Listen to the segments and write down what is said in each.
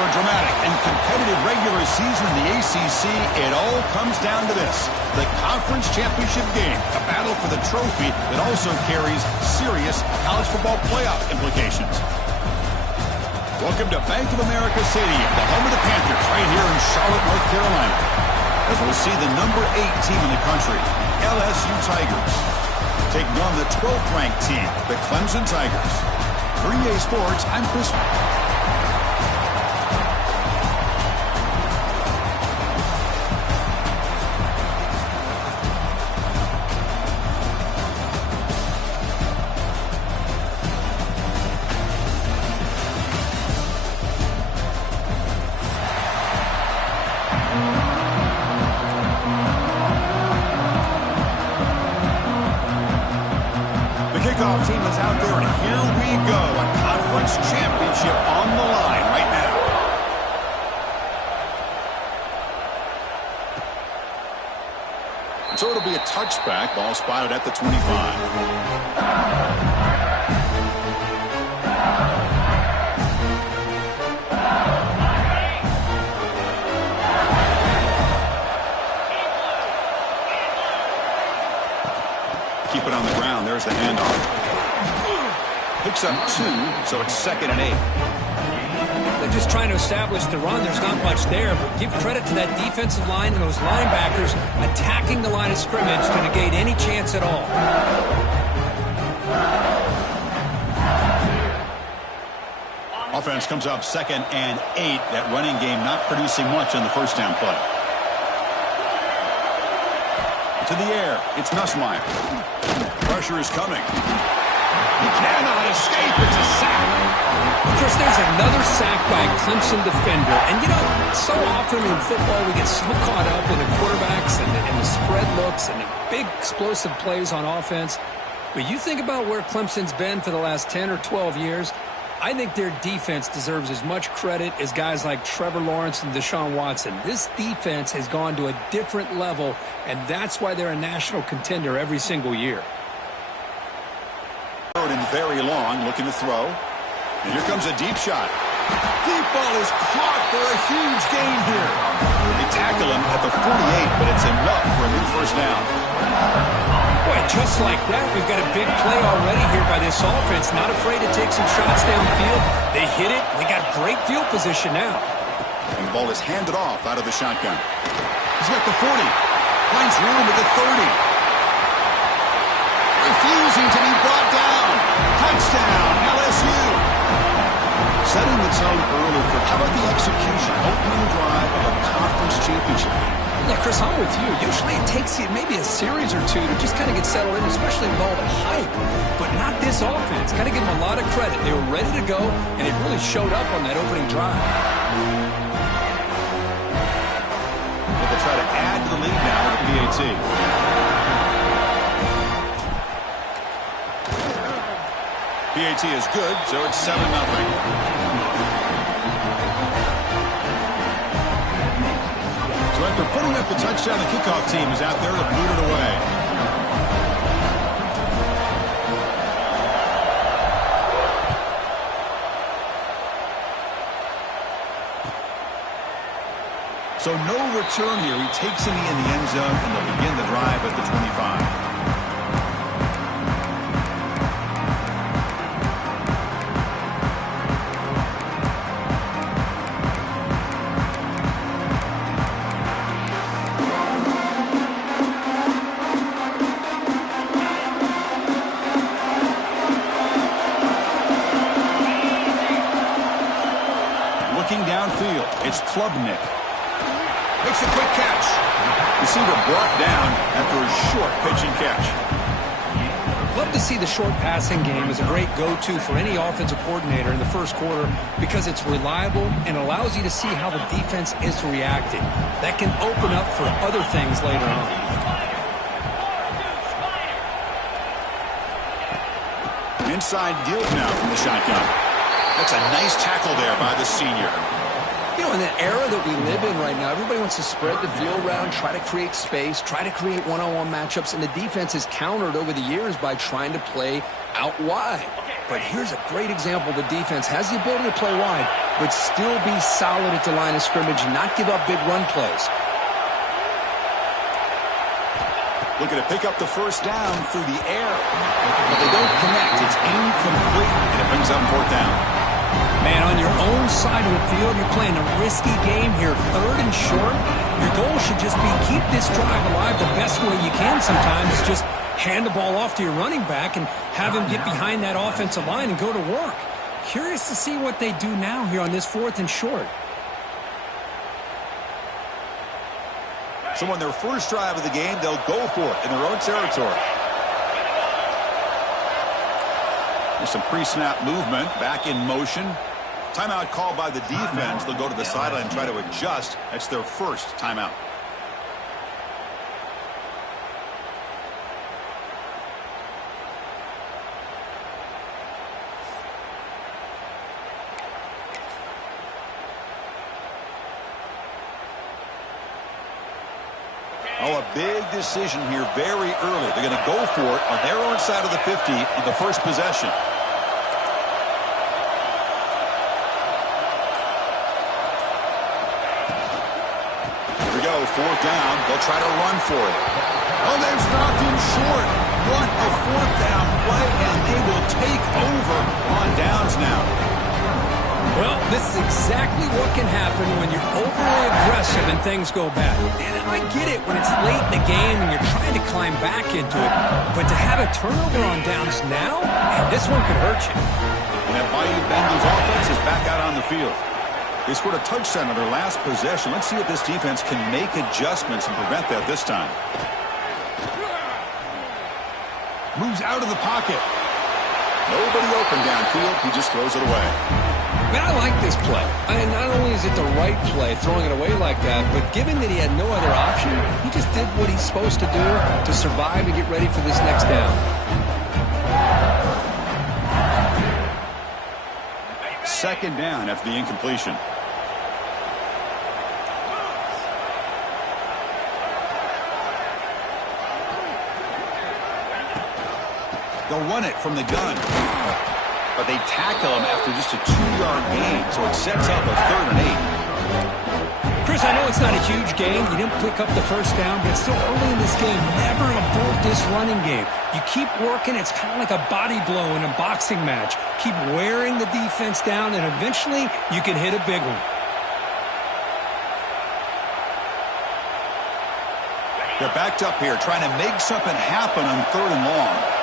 a dramatic and competitive regular season in the ACC, it all comes down to this: the conference championship game, a battle for the trophy that also carries serious college football playoff implications. Welcome to Bank of America Stadium, the home of the Panthers, right here in Charlotte, North Carolina, as we'll see the number 8 team in the country, LSU Tigers, taking on the 12th ranked team, the Clemson Tigers. For EA Sports, I'm Chris. Kickoff team is out there, and here we go. A conference championship on the line right now. So it'll be a touchback. Ball spotted at the 25. Keep it on the ground. There's the handoff. Picks up 2, so it's 2nd and 8. They're just trying to establish the run. There's not much there, but give credit to that defensive line and those linebackers attacking the line of scrimmage to negate any chance at all. Offense comes up 2nd and 8. That running game not producing much on the first down play. To the air, it's Nussmeier. Pressure is coming. He cannot escape. It's a sack. Chris, there's another sack by a Clemson defender. And, you know, so often in football we get so caught up in the quarterbacks and the spread looks and the big explosive plays on offense. But you think about where Clemson's been for the last 10 or 12 years, I think their defense deserves as much credit as guys like Trevor Lawrence and Deshaun Watson. This defense has gone to a different level, and that's why they're a national contender every single year. Third and very long, looking to throw. And here comes a deep shot. Deep ball is caught for a huge gain here. They tackle him at the 48, but it's enough for a new first down. Boy, just like that, we've got a big play already here by this offense. Not afraid to take some shots downfield. They hit it. They got great field position now. And the ball is handed off out of the shotgun. He's got the 40. Finds room at the 30. Refusing to be brought down. Touchdown, LSU. Setting the tone early for how about the execution, opening drive of a conference championship game. Yeah, Chris, I'm with you. Usually it takes you maybe a series or two to just kind of get settled in, especially with all the hype. But not this offense. Got to give them a lot of credit. They were ready to go, and it really showed up on that opening drive. They'll try to add to the lead now with the PAT. PAT is good, so it's 7-0. So after putting up the touchdown, the kickoff team is out there to boot it away. So no return here. He takes him in the end zone, and they'll begin the drive at the 25. Downfield, it's Klubnik. Makes a quick catch. Receiver brought down after a short pitch and catch. Love to see the short passing game as a great go-to for any offensive coordinator in the first quarter because it's reliable and allows you to see how the defense is reacting. That can open up for other things later on. Inside deal now from the shotgun. That's a nice tackle there by the senior. You know, in the era that we live in right now, everybody wants to spread the field around, try to create space, try to create one-on-one matchups, and the defense has countered over the years by trying to play out wide. but here's a great example. The defense has the ability to play wide, but still be solid at the line of scrimmage and not give up big run plays. Looking to pick up the first down through the air. But they don't connect. It's incomplete, and it brings up 4th down. Man, on your own side of the field, you're playing a risky game here, 3rd and short. Your goal should just be keep this drive alive the best way you can sometimes. Just hand the ball off to your running back and have him get behind that offensive line and go to work. Curious to see what they do now here on this 4th and short. So on their first drive of the game, they'll go for it in their own territory. There's some pre-snap movement, back in motion. Timeout called by the defense. They'll go to the sideline and try to adjust. That's their first timeout. Oh, a big decision here very early. They're going to go for it on their own side of the 50 on the first possession. Here we go, 4th down. They'll try to run for it. Oh, they've stopped him short. What a 4th down play, and they will take over on downs now. Well, this is exactly what can happen when you're overly aggressive and things go bad. And I get it when it's late in the game and you're trying to climb back into it. But to have a turnover on downs now, man, this one could hurt you. And that Miami Bengals offense is back out on the field. They scored a touchdown on their last possession. Let's see if this defense can make adjustments and prevent that this time. Moves out of the pocket. Nobody open downfield. He just throws it away. Man, I like this play. Not only is it the right play, throwing it away like that, but given that he had no other option, he just did what he's supposed to do to survive and get ready for this next down. Second down after the incompletion. They'll run it from the gun. But they tackle him after just a 2-yard gain, so it sets up a 3rd and 8. Chris, I know it's not a huge game. You didn't pick up the first down, but it's still early in this game. Never abort this running game. You keep working. It's kind of like a body blow in a boxing match. Keep wearing the defense down, and eventually you can hit a big one. They're backed up here, trying to make something happen on 3rd and long.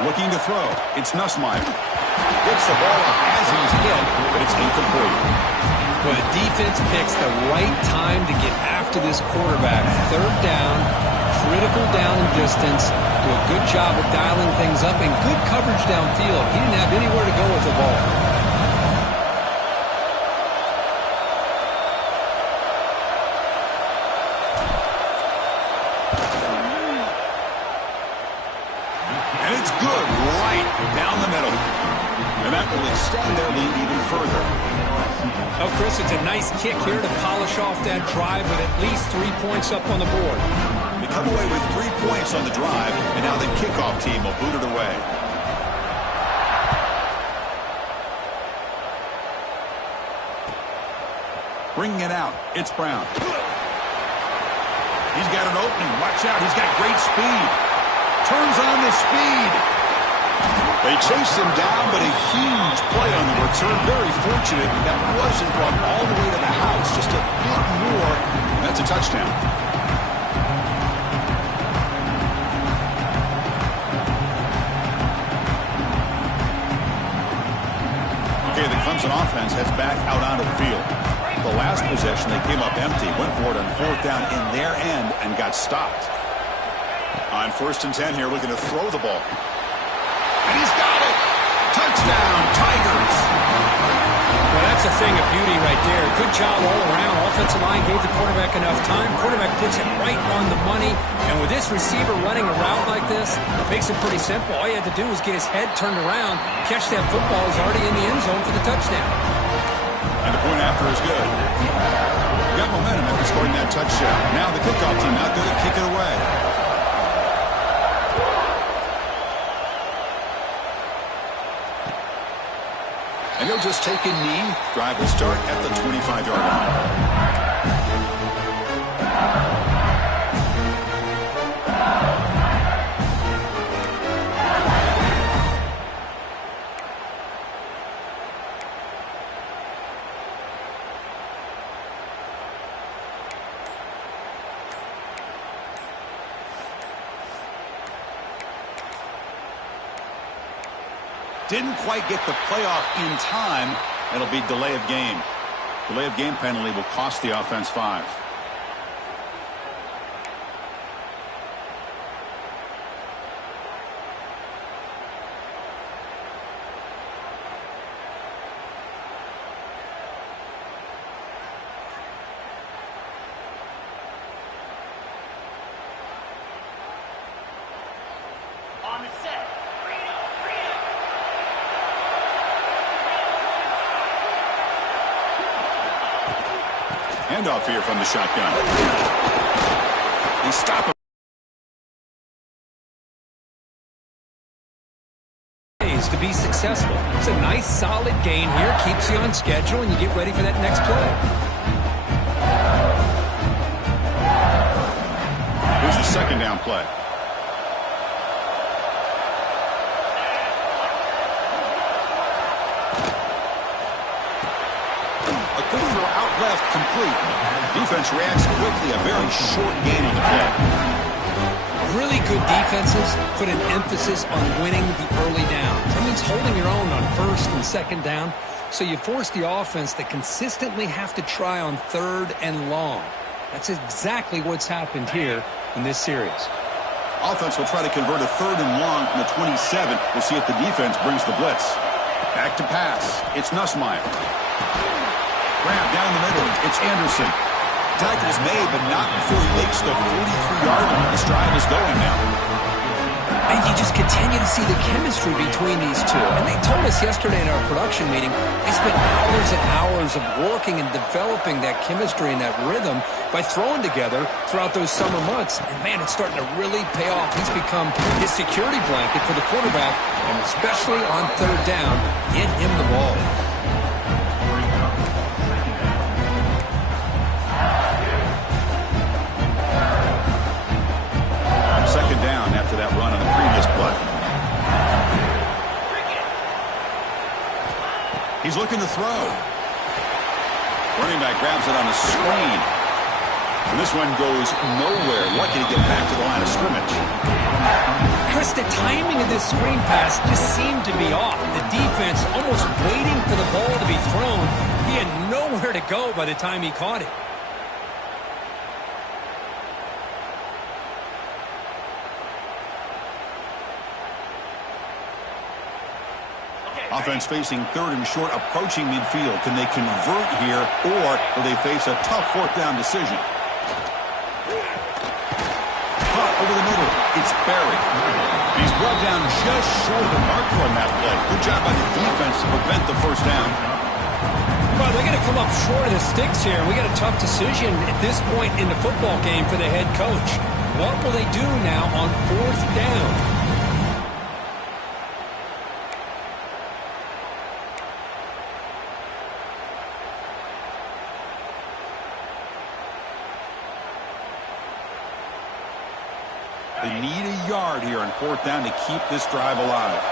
Looking to throw. It's Nussmeier. Gets the ball up as he's hit, but it's incomplete. Well, the defense picks the right time to get after this quarterback. 3rd down, critical down and distance. Do a good job of dialing things up and good coverage downfield. He didn't have anywhere to go with the ball. Extend their lead even further. Oh, Chris, it's a nice kick here to polish off that drive with at least 3 points up on the board. They come away with 3 points on the drive, and now the kickoff team will boot it away. Bringing it out, it's Brown. He's got an opening. Watch out, he's got great speed. Turns on the speed. They chased him down, but a huge play on the return. Very fortunate that wasn't brought all the way to the house. Just a bit more, and that's a touchdown. Okay, the Clemson offense heads back out onto the field. The last possession, they came up empty, went for it on 4th down in their end, and got stopped. On 1st and 10 here, looking to throw the ball. And he's got it! Touchdown, Tigers! Well, that's a thing of beauty right there. Good job all around. Offensive line gave the quarterback enough time. Quarterback puts it right on the money. And with this receiver running a route like this, it makes it pretty simple. All you had to do was get his head turned around, catch that football. He's already in the end zone for the touchdown. And the point after is good. Got momentum after scoring that touchdown. Now the kickoff team out there to kick it away. And he'll just take a knee. Drive will start at the 25-yard line. Didn't quite get the playoff in time. It'll be delay of game. Delay of game penalty will cost the offense 5. On the set. Handoff here from the shotgun. He stopped him. To be successful. It's a nice solid gain here. Keeps you on schedule and you get ready for that next play. Here's the second down play. A quick throw out left, complete. Defense reacts quickly. A very short gain on the play. Really good defenses put an emphasis on winning the early downs. That means holding your own on first and second down. So you force the offense to consistently have to try on third and long. That's exactly what's happened here in this series. Offense will try to convert a third and long from the 27. We'll see if the defense brings the blitz. Back to pass. It's Nussmeier. Grab down the middle. It's Anderson. Tackle's made, but not before he makes the 43-yard line. This drive is going now. And you just continue to see the chemistry between these two. And they told us yesterday in our production meeting, they spent hours and hours of working and developing that chemistry and that rhythm by throwing together throughout those summer months. And, man, it's starting to really pay off. He's become his security blanket for the quarterback, and especially on third down, get him the ball. Second down after that run on the previous play. He's looking to throw. Running back grabs it on a screen. And this one goes nowhere. Lucky to get back to the line of scrimmage. Chris, the timing of this screen pass just seemed to be off. The defense almost waiting for the ball to be thrown. He had nowhere to go by the time he caught it. Offense facing third and short, approaching midfield. Can they convert here, or will they face a tough fourth down decision? Caught over the middle. It's Barry. He's brought down just short of the marker on that play. Good job by the defense to prevent the first down. Well, they're going to come up short of the sticks here. We got a tough decision at this point in the football game for the head coach. What will they do now on fourth down? They need a yard here on fourth down to keep this drive alive.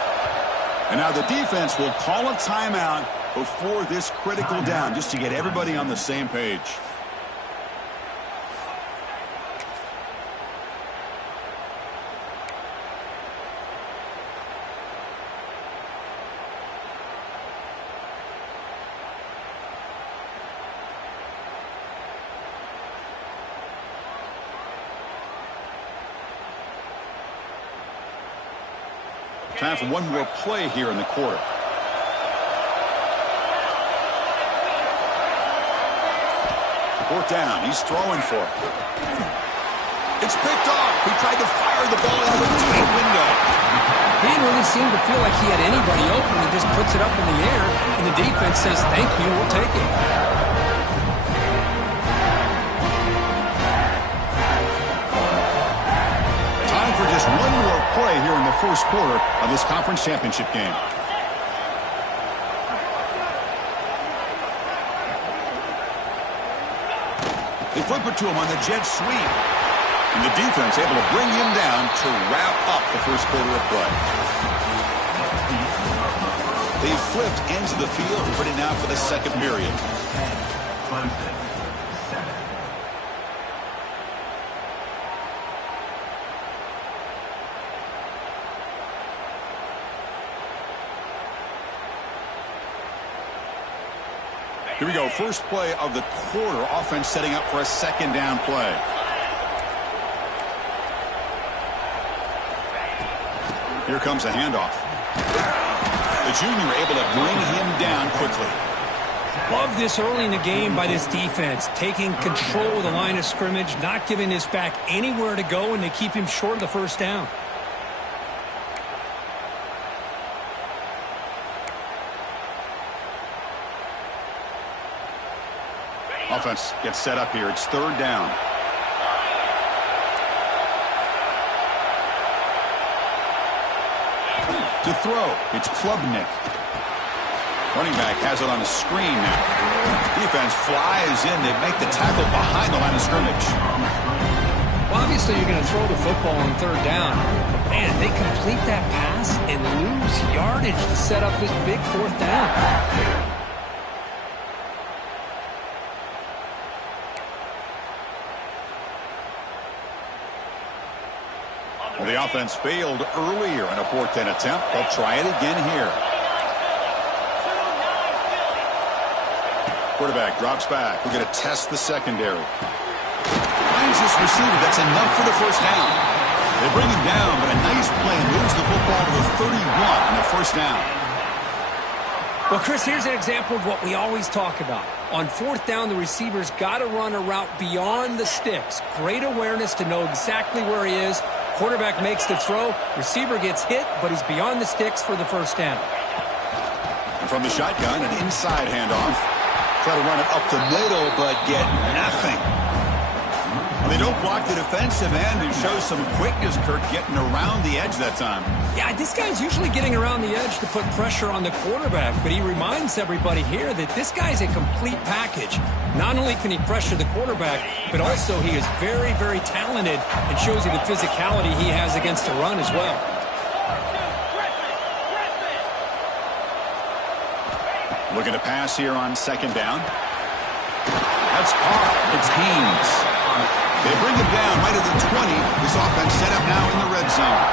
And now the defense will call a timeout before this critical down, just to get everybody on the same page. Time for one more play here in the quarter. Fourth down. He's throwing for it. It's picked off. He tried to fire the ball into the tight window. He didn't really seem to feel like he had anybody open. He just puts it up in the air, and the defense says, thank you, we'll take it. play here in the first quarter of this conference championship game. They flip it to him on the jet sweep. And the defense able to bring him down to wrap up the first quarter of play. They flipped ends of the field, ready now for the second period. Here we go. First play of the quarter. Offense setting up for a second down play. Here comes a handoff. The junior able to bring him down quickly. Love this early in the game by this defense. Taking control of the line of scrimmage, not giving this back anywhere to go, and they keep him short of the first down. Offense gets set up here. It's third down. To throw, it's Klubnik. Running back has it on the screen now. Defense flies in. They make the tackle behind the line of scrimmage. Well, obviously you're going to throw the football on third down. Man, they complete that pass and lose yardage to set up this big fourth down. Well, the offense failed earlier in a fourth down attempt. They'll try it again here. Quarterback drops back. We're going to test the secondary. Finds this receiver. That's enough for the first down. They bring him down, but a nice play moves the football to the 31 on the first down. Well, Chris, here's an example of what we always talk about. On fourth down, the receiver's got to run a route beyond the sticks. Great awareness to know exactly where he is. Quarterback makes the throw. Receiver gets hit, but he's beyond the sticks for the first down. And from the shotgun, an inside handoff. Try to run it up the middle, but get nothing. They don't block the defensive end and show some quickness, Kirk, getting around the edge that time. Yeah, this guy's usually getting around the edge to put pressure on the quarterback, but he reminds everybody here that this guy's a complete package. Not only can he pressure the quarterback, but also he is very, very talented and shows you the physicality he has against the run as well. Looking to pass here on second down. That's caught. It's Haynes. They bring him down right at the 20. This offense set up now in the red zone.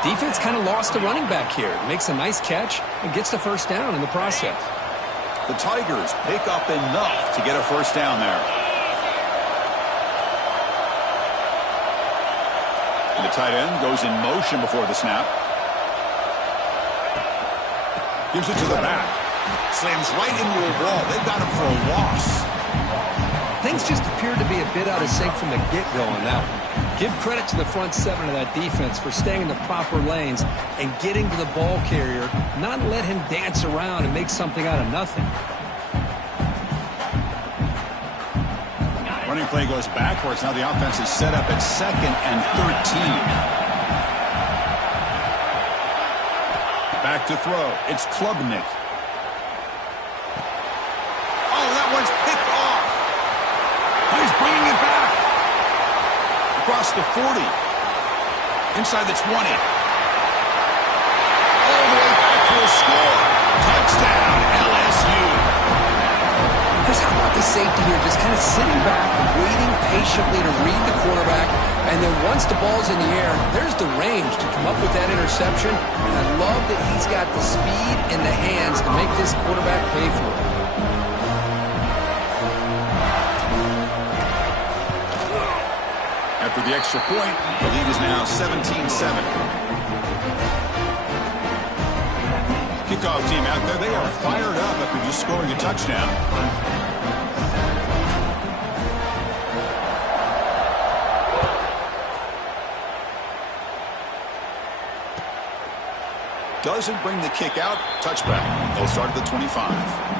Defense kind of lost a running back here. Makes a nice catch and gets the first down in the process. The Tigers pick up enough to get a first down there. And the tight end goes in motion before the snap. Gives it to the back. Slams right into a wall. They've got him for a loss. Things just appeared to be a bit out of sync from the get-go on that one. Give credit to the front seven of that defense for staying in the proper lanes and getting to the ball carrier, not let him dance around and make something out of nothing. Running play goes backwards. Now the offense is set up at 2nd and 13. Back to throw. It's Klubnik. Oh, that one's picked off. He's bringing it back. Across the 40. Inside the 20. All the way back for a score. Touchdown, LSU. Chris, how about the safety here? Just kind of sitting back, waiting patiently to read the quarterback. And then once the ball's in the air, there's the range to come up with that interception. And I love that he's got the speed and the hands to make this quarterback pay for it. After the extra point, the lead is now 17-7. Kickoff team out there, they are fired up after just scoring a touchdown. Doesn't bring the kick out. Touchback. They'll start at the 25.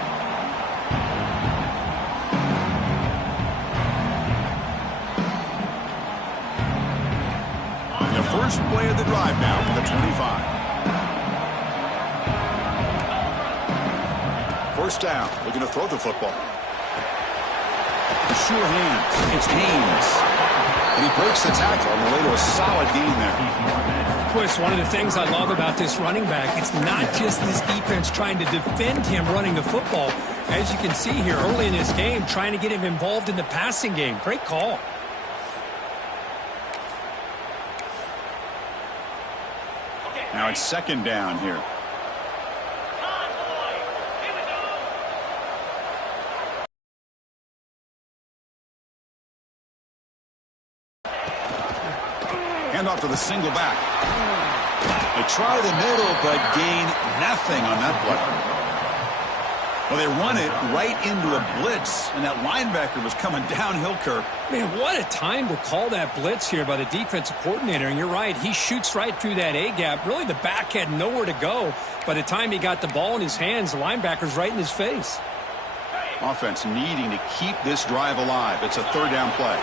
first play of the drive now from the 25. First down, looking to throw the football. Sure hands. It's Haynes. And he breaks the tackle on the way to a solid gain there. Chris, one of the things I love about this running back, it's not just this defense trying to defend him running the football. As you can see here early in this game, trying to get him involved in the passing game. Great call. Now it's second down here. Hand off to the single back. They try the middle, but gain nothing on that play. Well, they run it right into a blitz, and that linebacker was coming downhill, Kirk. Man, what a time to call that blitz here by the defensive coordinator. And you're right, he shoots right through that A-gap. Really, the back had nowhere to go. By the time he got the ball in his hands, the linebacker's right in his face. Offense needing to keep this drive alive. It's a third down play.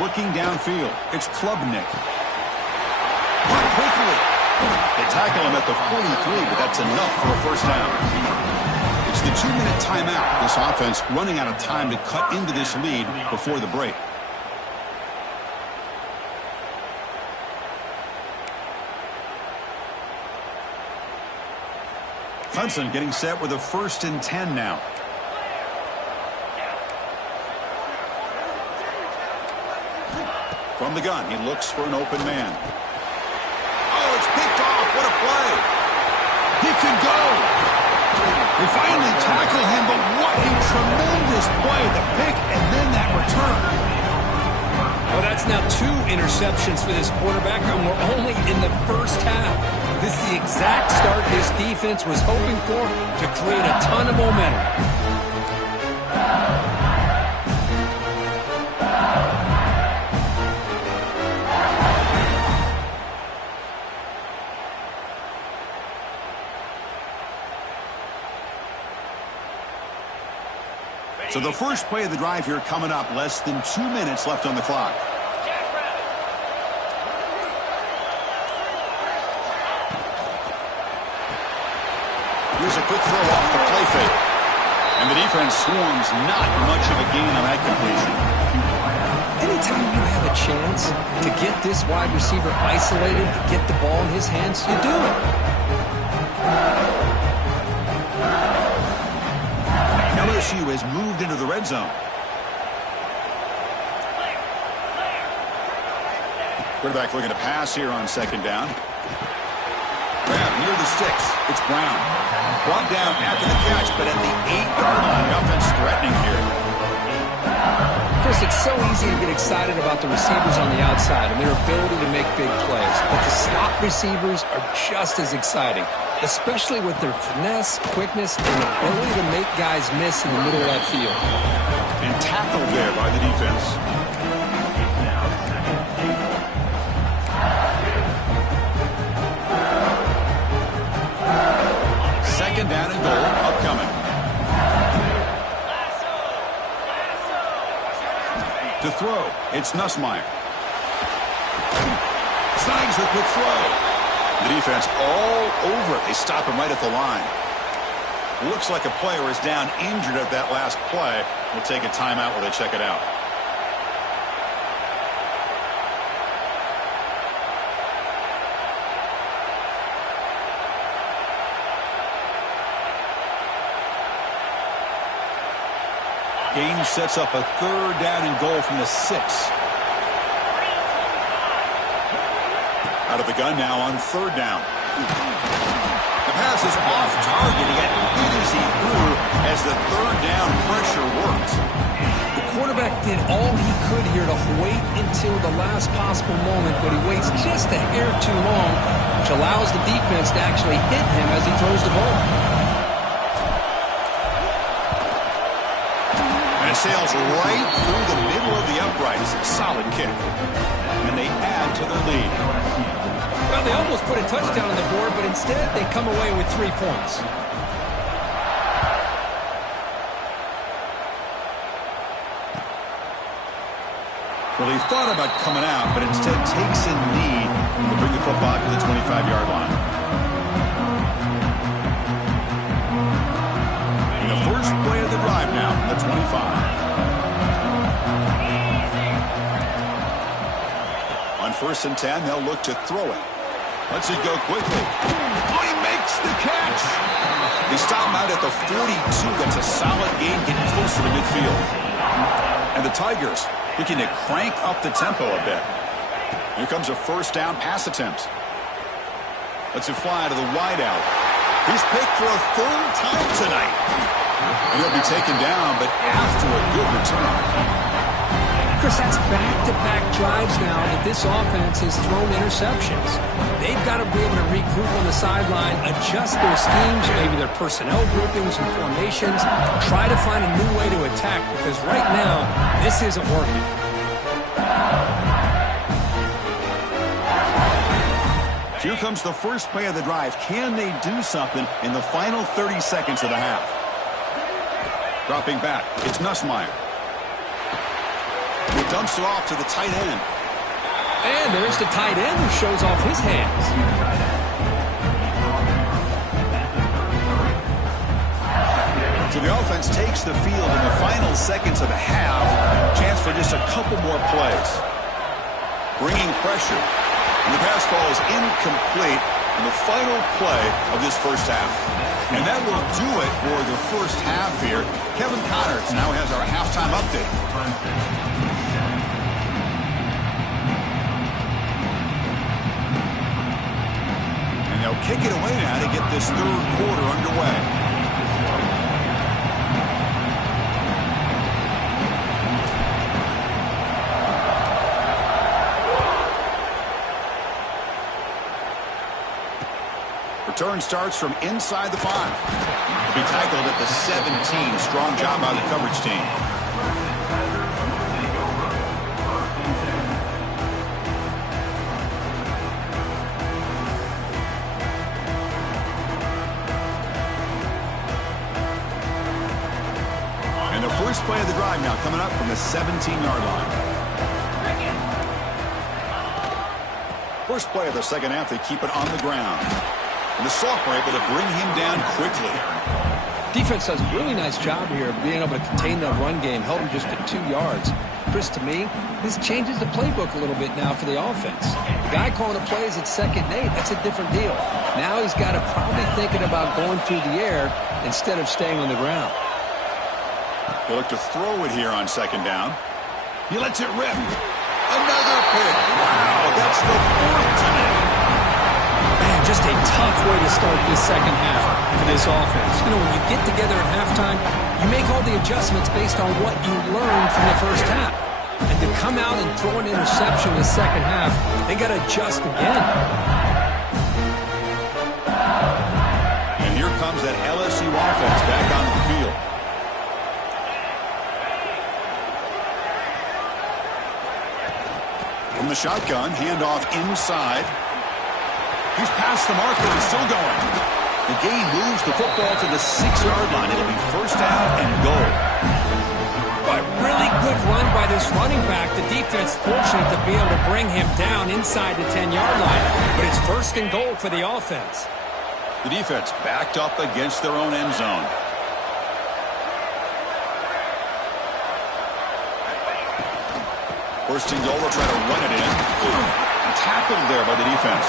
Looking downfield, it's Klubnik. Quickly. They tackle him at the 43, but that's enough for a first down. It's the 2-minute timeout. This offense running out of time to cut into this lead before the break. Hudson getting set with a 1st and 10 now. From the gun, he looks for an open man. Oh, it's picked off. What a play. He can go. They finally tackle him, but what a tremendous play. The pick and then that return. Well, that's now 2 interceptions for this quarterback, and we're only in the first half. This is the exact start this defense was hoping for to create a ton of momentum. So the first play of the drive here coming up. Less than 2 minutes left on the clock. Here's a quick throw off the play fake. And the defense swarms. Not much of a gain on that completion. Anytime you have a chance to get this wide receiver isolated, to get the ball in his hands, you do it. LSU has moved into the red zone. Quarterback looking to pass here on second down. Grab near the sticks. It's Brown. Brought down after the catch, but at the 8-yard line, the offense threatening here. Chris, it's so easy to get excited about the receivers on the outside and their ability to make big plays. But the slot receivers are just as exciting, especially with their finesse, quickness, and ability to make guys miss in the middle of that field. And tackled there by the defense. Second down and goal upcoming. To throw, it's Nussmeier. Snags the quick throw. The defense all over it. They stop him right at the line. Looks like a player is down injured at that last play. We'll take a timeout while they check it out. Gaines sets up a third down and goal from the 6. Out of the gun now on third down. The pass is off target. He got hit as he threw as the third down pressure worked. The quarterback did all he could here to wait until the last possible moment, but he waits just a hair too long, which allows the defense to actually hit him as he throws the ball. Sails right through the middle of the uprights. Solid kick. And they add to their lead. Well, they almost put a touchdown on the board, but instead they come away with 3 points. Well, he thought about coming out, but instead takes a knee to bring the football to the 25-yard line. And the first play of the drive now from the 25. On 1st and 10, they'll look to throw it. Lets it go quickly. Oh, he makes the catch. They stop him out at the 42. That's a solid gain, getting closer to midfield. And the Tigers looking to crank up the tempo a bit. Here comes a first down pass attempt. Lets it fly to the wideout. He's picked for a 3rd time tonight. And he'll be taken down, but after a good return. Chris, that's back-to-back drives now that this offense has thrown interceptions. They've got to be able to regroup on the sideline, adjust their schemes, maybe their personnel groupings and formations, try to find a new way to attack, because right now, this isn't working. Here comes the first play of the drive. Can they do something in the final 30 seconds of the half? Dropping back, it's Nussmeier. He dumps it off to the tight end. And there's the tight end who shows off his hands. So the offense takes the field in the final seconds of the half. Chance for just a couple more plays. Bringing pressure. And the pass ball is incomplete in the final play of this first half. And that will do it for the first half here. Kevin Connors now has our halftime update. They'll kick it away now to get this 3rd quarter underway. Return starts from inside the 5. He'll be tackled at the 17. Strong job by the coverage team. First play of the drive now coming up from the 17-yard line. First play of the second half, they keep it on the ground. And the sophomore able to bring him down quickly. Defense does a really nice job here of being able to contain that run game, held him just at 2 yards. Chris, to me, this changes the playbook a little bit now for the offense. The guy calling the plays at 2nd and 8, that's a different deal. Now he's got to probably thinking about going through the air instead of staying on the ground. They look to throw it here on 2nd down. He lets it rip. Another pick. Wow, that's the 4th today. Man, just a tough way to start this second half for this offense. You know, when you get together at halftime, you make all the adjustments based on what you learned from the first half. And to come out and throw an interception in the second half, they got to adjust again. And here comes that LSU offense back onto the field. From the shotgun, handoff inside. He's past the marker and still going. The gain moves the football to the 6-yard line. It'll be first down and goal. But really good run by this running back. The defense fortunate to be able to bring him down inside the 10-yard line. But it's first and goal for the offense. The defense backed up against their own end zone. First and goal, they'll try to run it in. Tackled there by the defense.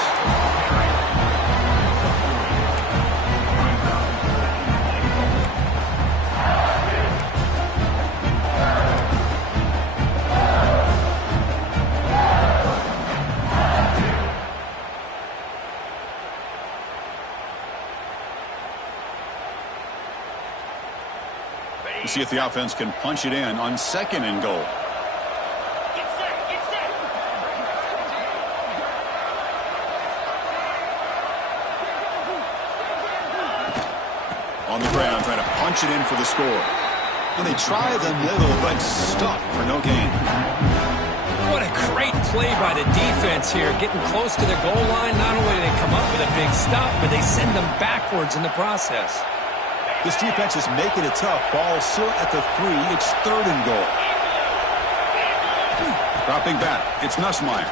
We'll see if the offense can punch it in on 2nd and goal. On the ground, trying to punch it in for the score. And they try the middle, but stuck for no gain. What a great play by the defense here. Getting close to the goal line, not only do they come up with a big stop, but they send them backwards in the process. This defense is making it tough. Ball still at the 3. It's 3rd and goal. Dropping back, it's Nussmeier.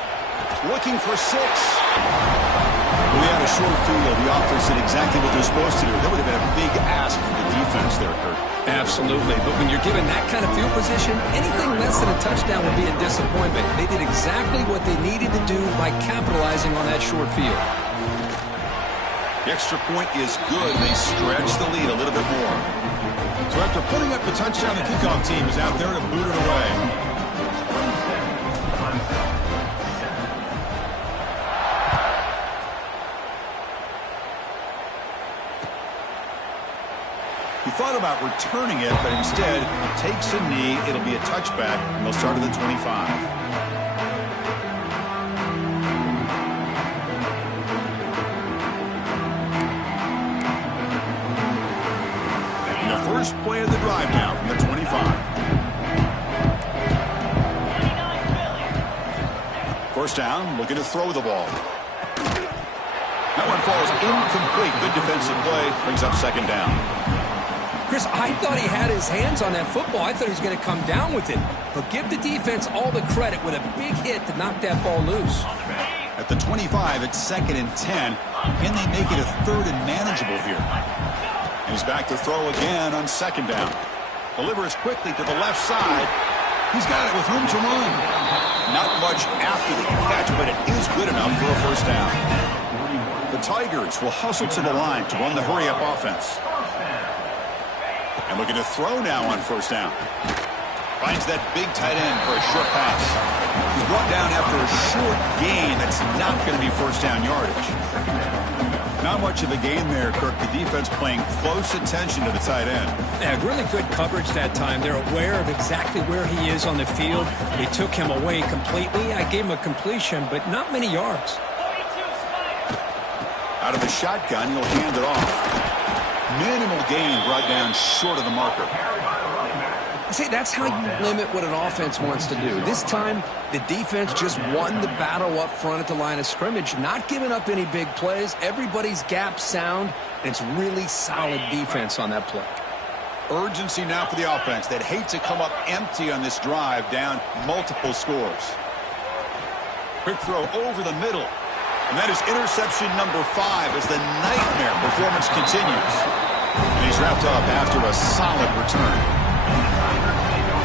Looking for 6. We had a short field. The offense did exactly what they're supposed to do. That would have been a big ask for the defense there, Kurt. Absolutely. But when you're given that kind of field position, anything less than a touchdown would be a disappointment. They did exactly what they needed to do by capitalizing on that short field. The extra point is good. They stretch the lead a little bit more. So after putting up the touchdown, the kickoff team is out there to boot it away. He thought about returning it, but instead takes a knee. It'll be a touchback, and they'll start at the 25. And the first play of the drive now from the 25. First down, looking to throw the ball. That one falls incomplete. Good defensive play, brings up second down. Chris, I thought he had his hands on that football. I thought he was going to come down with it. But give the defense all the credit with a big hit to knock that ball loose. At the 25, it's 2nd and 10. Can they make it a 3rd and manageable here? And he's back to throw again on 2nd down. Delivers quickly to the left side. He's got it with room to run. Not much after the catch, but it is good enough for a first down. The Tigers will hustle to the line to run the hurry-up offense. And looking to throw now on first down. Finds that big tight end for a short pass. He's brought down after a short gain. That's not going to be first down yardage. Not much of a gain there, Kirk. The defense paying close attention to the tight end. Yeah, really good coverage that time. They're aware of exactly where he is on the field. They took him away completely. I gave him a completion, but not many yards. Out of the shotgun, he'll hand it off. Minimal gain brought down short of the marker. See, that's how you limit what an offense wants to do. This time, the defense just won the battle up front at the line of scrimmage, not giving up any big plays. Everybody's gap sound, and it's really solid defense on that play. Urgency now for the offense. They'd hate to come up empty on this drive, down multiple scores. Quick throw over the middle. And that is interception number 5 as the nightmare performance continues. And he's wrapped up after a solid return.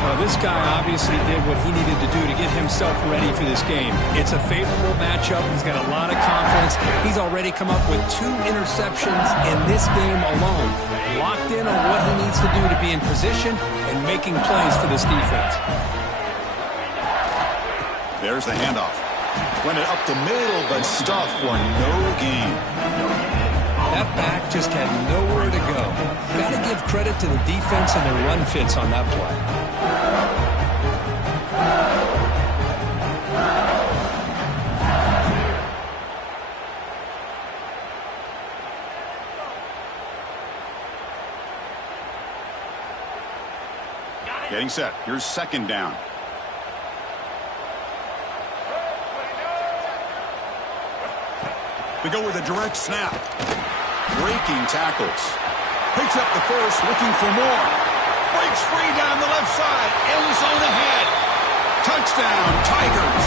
Well, this guy obviously did what he needed to do to get himself ready for this game. It's a favorable matchup. He's got a lot of confidence. He's already come up with 2 interceptions in this game alone. Locked in on what he needs to do to be in position and making plays for this defense. There's the handoff. Went it up the middle, but stuffed for no gain. That back just had nowhere to go. Got to give credit to the defense and their run fits on that play. Getting set. Here's second down. To go with a direct snap. Breaking tackles. Picks up the first, looking for more. Breaks free down the left side. End zone ahead. Touchdown, Tigers.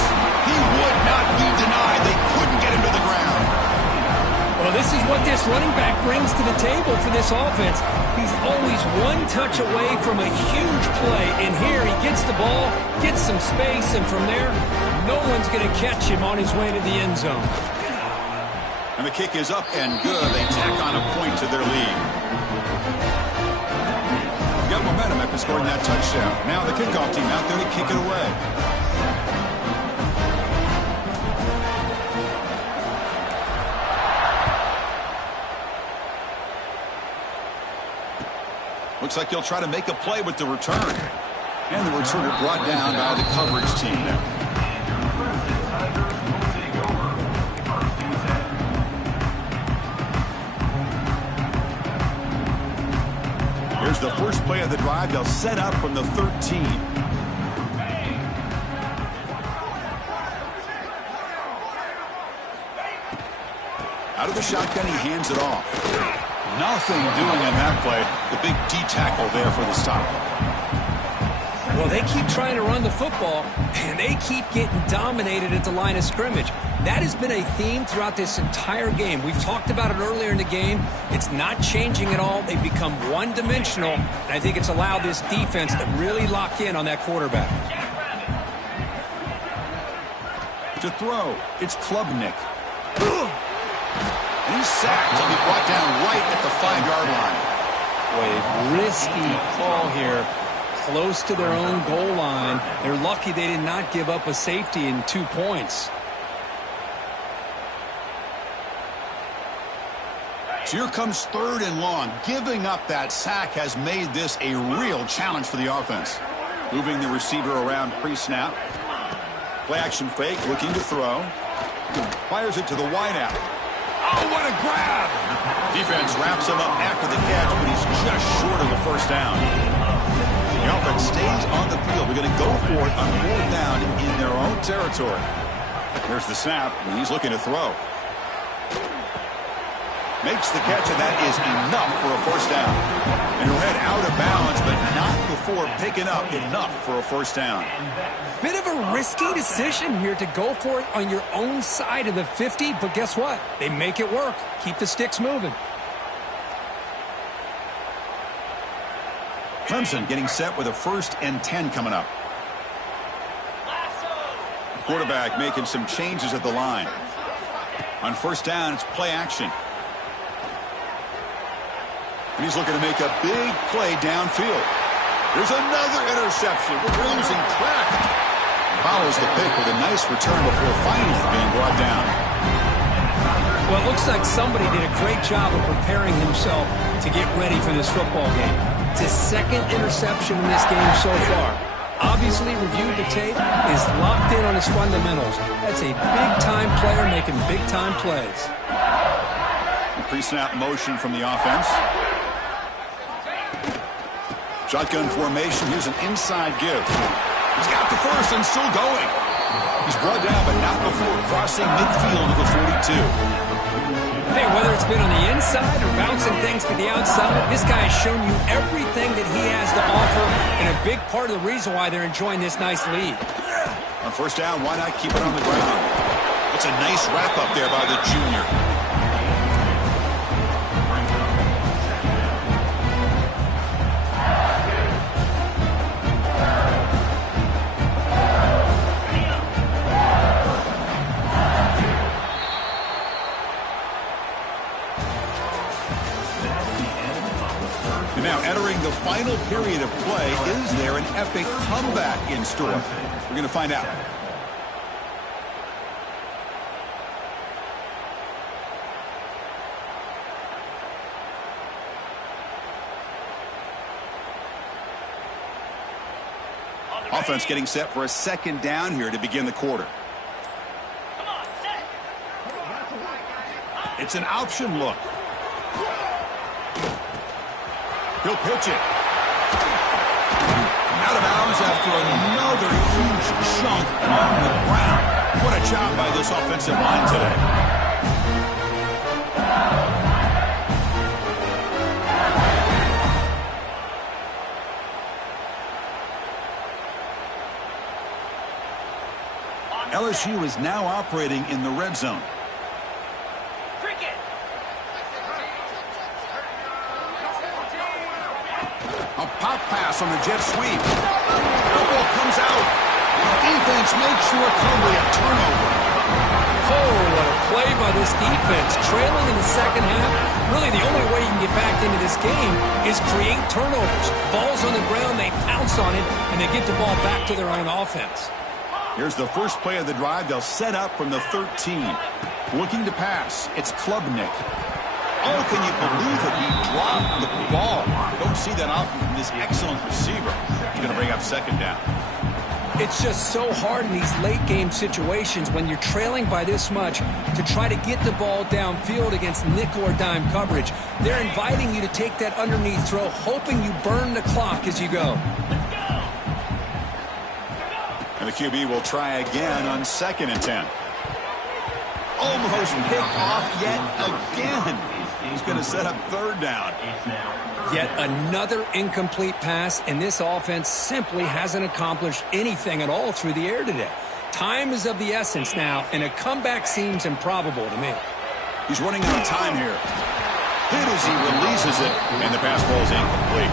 He would not be denied. They couldn't get him to the ground. Well, this is what this running back brings to the table for this offense. He's always one touch away from a huge play. And here he gets the ball, gets some space, and from there, no one's going to catch him on his way to the end zone. And the kick is up and good. They tack on a point to their lead. Got momentum after scoring that touchdown. Now the kickoff team out there to kick it away. Looks like he'll try to make a play with the return. And the returner brought down by the coverage team there. Here's the first play of the drive. They'll set up from the 13. Out of the shotgun, he hands it off. Nothing doing on that play. The big D tackle there for the stop. Well, they keep trying to run the football, and they keep getting dominated at the line of scrimmage. That has been a theme throughout this entire game. We've talked about it earlier in the game. It's not changing at all. They've become one-dimensional, and I think it's allowed this defense to really lock in on that quarterback. To throw, it's Klubnik. And he's sacked. He'll be brought down right at the 5-yard line. Boy, a risky call here. Close to their own goal line. They're lucky they did not give up a safety in 2 points. So here comes 3rd and long. Giving up that sack has made this a real challenge for the offense. Moving the receiver around pre-snap. Play action fake, looking to throw. Fires it to the wideout. Oh, what a grab! Defense wraps him up after the catch, but he's just short of the first down. The offense stays on the field. We're going to go for it on 4th down in their own territory. There's the snap, and he's looking to throw. Makes the catch, and that is enough for a first down. And he'll head out of bounds, but not before picking up enough for a first down. Bit of a risky decision here to go for it on your own side of the 50, but guess what? They make it work. Keep the sticks moving. Clemson getting set with a 1st and 10 coming up. The quarterback making some changes at the line. On 1st down, it's play action. And he's looking to make a big play downfield. There's another interception. We're losing track. Follows the pick with a nice return before finally being brought down. Well, it looks like somebody did a great job of preparing himself to get ready for this football game. It's his 2nd interception in this game so far. Obviously reviewed the tape, is locked in on his fundamentals. That's a big-time player making big-time plays. Pre-snap motion from the offense. Shotgun formation. Here's an inside give. He's got the first and still going. He's brought down, but not before crossing midfield of the 42. Hey, whether it's been on the inside or bouncing things to the outside, this guy has shown you everything that he has to offer, and a big part of the reason why they're enjoying this nice lead. On 1st down, why not keep it on the ground? It's a nice wrap-up there by the junior. Now entering the final period of play, is there an epic comeback in store? We're going to find out. Offense getting set for a 2nd down here to begin the quarter. It's an option look. He'll pitch it. Out of bounds after another huge chunk on the ground. What a job by this offensive line today. LSU is now operating in the red zone. A pop pass on the jet sweep. The ball comes out. Defense makes the recovery, a turnover. Oh, what a play by this defense. Trailing in the 2nd half. Really, the only way you can get back into this game is create turnovers. Ball's on the ground, they pounce on it, and they get the ball back to their own offense. Here's the first play of the drive. They'll set up from the 13. Looking to pass. It's Klubnik. Oh, can you believe it? He dropped the ball. Don't see that often from this excellent receiver. He's going to bring up 2nd down. It's just so hard in these late-game situations when you're trailing by this much to try to get the ball downfield against nickel or dime coverage. They're inviting you to take that underneath throw, hoping you burn the clock as you go. And the QB will try again on 2nd and 10. Almost picked off yet again. He's going to set up third down. Yet another incomplete pass, and this offense simply hasn't accomplished anything at all through the air today. Time is of the essence now, and a comeback seems improbable to me. He's running out of time here. Hit as he releases it, and the pass ball is incomplete.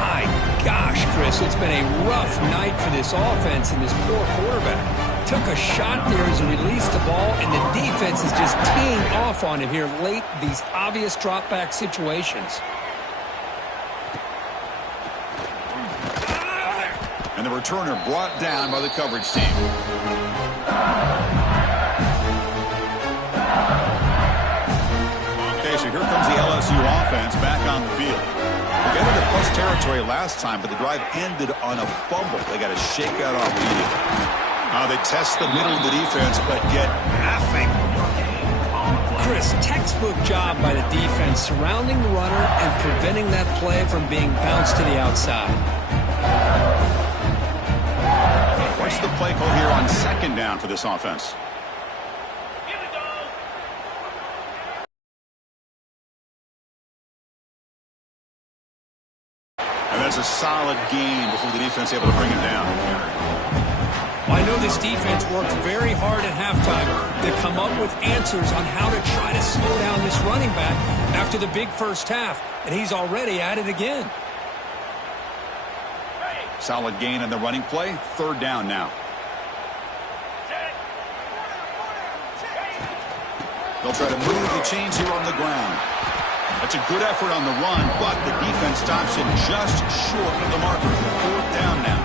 My gosh, Chris, it's been a rough night for this offense and this poor quarterback. Took a shot there as he released the ball, and the defense is just teeing off on him here late, these obvious drop-back situations. And the returner brought down by the coverage team. Okay, so here comes the LSU offense back on the field. They got into plus territory last time, but the drive ended on a fumble. They got to shake that off immediately. Now they test the middle of the defense, but get nothing. Chris, textbook job by the defense surrounding the runner and preventing that play from being bounced to the outside. What's the play call here on second down for this offense? And that's a solid gain before the defense able to bring him down. I know this defense worked very hard at halftime to come up with answers on how to try to slow down this running back after the big first half, and he's already at it again. Solid gain on the running play. Third down now. They'll try to move the chains here on the ground. That's a good effort on the run, but the defense stops him just short of the marker. Fourth down now.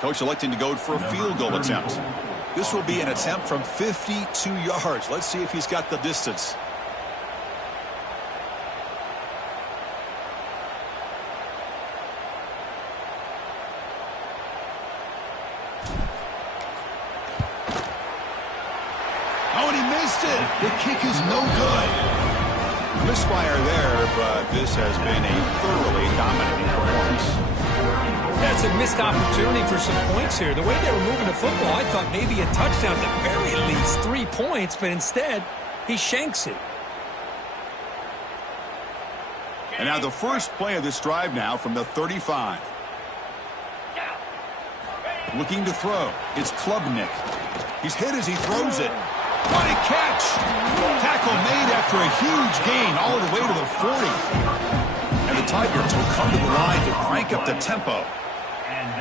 Coach electing to go for a field goal attempt. This will be an attempt from 52 yards. Let's see if he's got the distance. Oh, and he missed it. The kick is no good. Misfire there, but this has been a thoroughly dominating performance. That's a missed opportunity for some points here. The way they were moving the football, I thought maybe a touchdown, at the very least 3 points, but instead, he shanks it. And now the first play of this drive now from the 35. Looking to throw. It's Klubnik. He's hit as he throws it. What a catch! Tackle made after a huge gain all the way to the 40. And the Tigers will come to the line to crank up the tempo.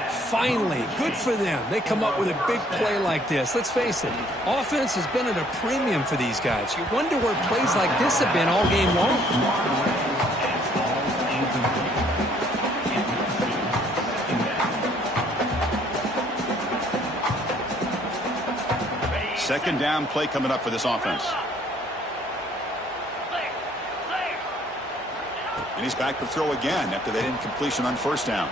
Finally, good for them. They come up with a big play like this. Let's face it, offense has been at a premium for these guys. You wonder where plays like this have been all game long. Second down play coming up for this offense. And he's back to throw again after that incompletion on first down.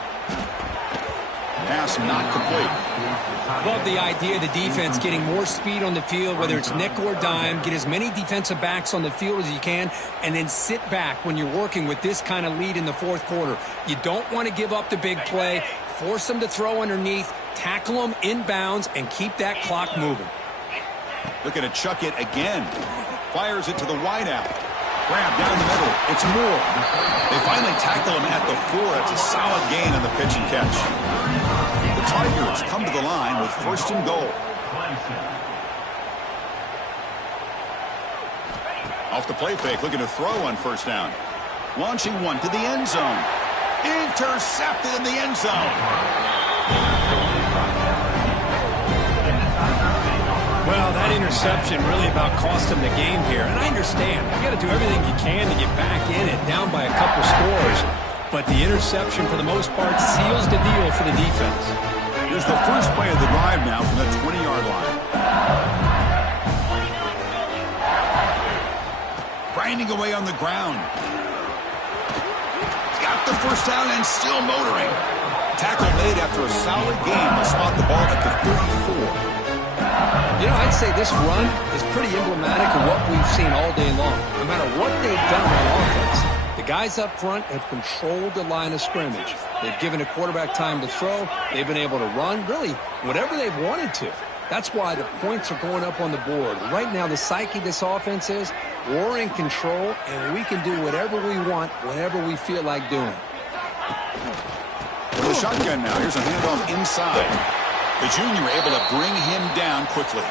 Pass not complete. Love the idea of the defense getting more speed on the field, whether it's nickel or dime. Get as many defensive backs on the field as you can, and then sit back when you're working with this kind of lead in the fourth quarter. You don't want to give up the big play. Force them to throw underneath, tackle them inbounds, and keep that clock moving. Looking to chuck it again. Fires it to the wideout. Grab down the middle. It's Moore. They finally tackle him at the 4. It's a solid gain on the pitch and catch. The Tigers come to the line with first and goal. Off the play fake, looking to throw on first down. Launching one to the end zone. Intercepted in the end zone. Well, that interception really about cost him the game here. And I understand. You got to do everything you can to get back in it, down by a couple scores. But the interception, for the most part, seals the deal for the defense. Here's the first play of the drive now from the 20-yard line. Grinding away on the ground. Got the first down and still motoring. Tackle made after a solid gain to spot the ball at the 34. You know, I'd say this run is pretty emblematic of what we've seen all day long. No matter what they've done on offense, the guys up front have controlled the line of scrimmage. They've given the quarterback time to throw. They've been able to run, really, whatever they've wanted to. That's why the points are going up on the board. Right now, the psyche of this offense is we're in control, and we can do whatever we want whenever we feel like doing it. With a shotgun now, here's a handoff inside. The junior able to bring him down quickly.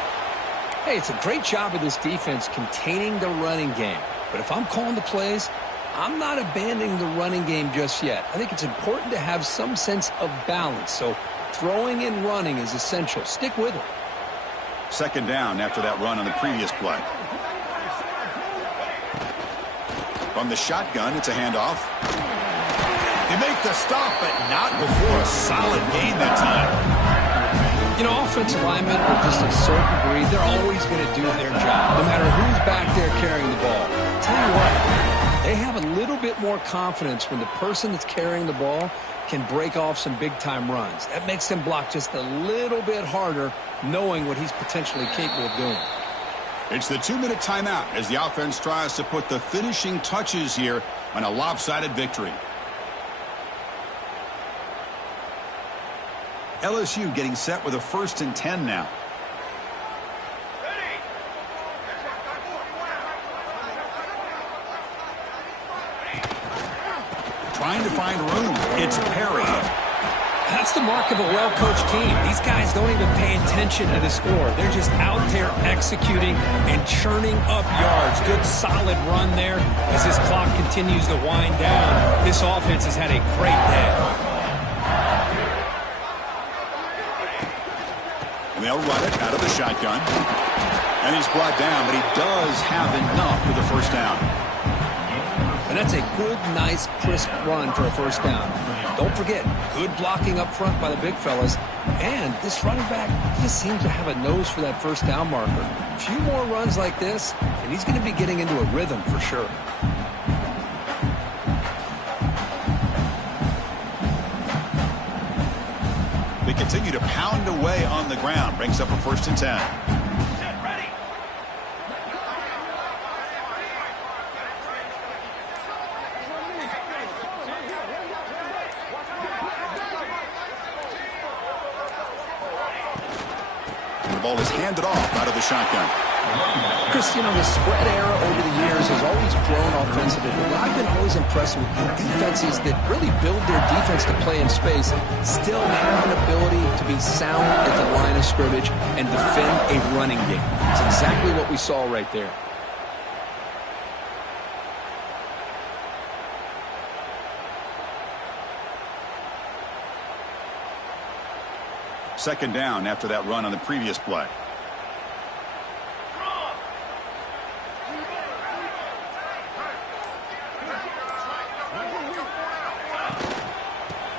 Hey, it's a great job of this defense containing the running game. But if I'm calling the plays, I'm not abandoning the running game just yet. I think it's important to have some sense of balance. So throwing and running is essential. Stick with it. Second down after that run on the previous play. From the shotgun, it's a handoff. They make the stop, but not before a solid gain that time. You know, offensive linemen are just a certain breed. They're always going to do their job, no matter who's back there carrying the ball. I'll tell you what, they have a little bit more confidence when the person that's carrying the ball can break off some big-time runs. That makes them block just a little bit harder, knowing what he's potentially capable of doing. It's the 2-minute timeout as the offense tries to put the finishing touches here on a lopsided victory. LSU getting set with a 1st and 10 now. Trying to find room. It's Perry. That's the mark of a well-coached team. These guys don't even pay attention to the score. They're just out there executing and churning up yards. Good, solid run there as this clock continues to wind down. This offense has had a great day. They'll run it out of the shotgun. And he's brought down, but he does have enough for the first down. And that's a good, nice, crisp run for a first down. Don't forget, good blocking up front by the big fellas. And this running back just seems to have a nose for that first down marker. A few more runs like this, and he's going to be getting into a rhythm for sure. They continue to pound away on the ground. Brings up a 1st and 10. The ball is handed off out of the shotgun. Chris, you know, the spread era over the years has always grown offensively. But I've been always impressed with defenses that really build their defense to play in space, still have an ability to be sound at the line of scrimmage and defend a running game. It's exactly what we saw right there. Second down after that run on the previous play.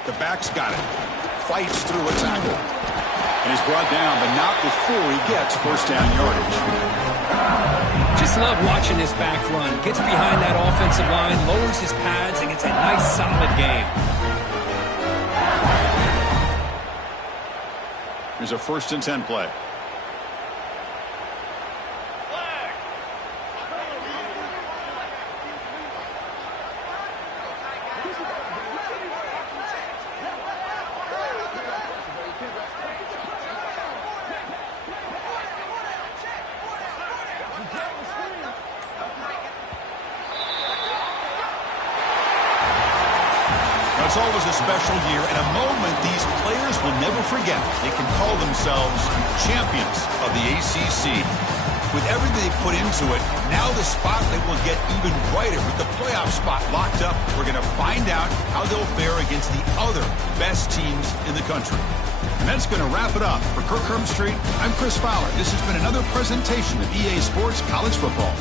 The back's got it. Fights through a tackle. And he's brought down, but not before he gets first down yardage. Just love watching this back run. Gets behind that offensive line, lowers his pads, and gets a nice, solid game. Here's a 1st and 10 play. It's always a special year and a moment these players will never forget. They can call themselves champions of the ACC. With everything they put into it, now the spotlight will get even brighter. With the playoff spot locked up, we're going to find out how they'll fare against the other best teams in the country. And that's going to wrap it up. For Kirk Street, I'm Chris Fowler. This has been another presentation of EA Sports College Football.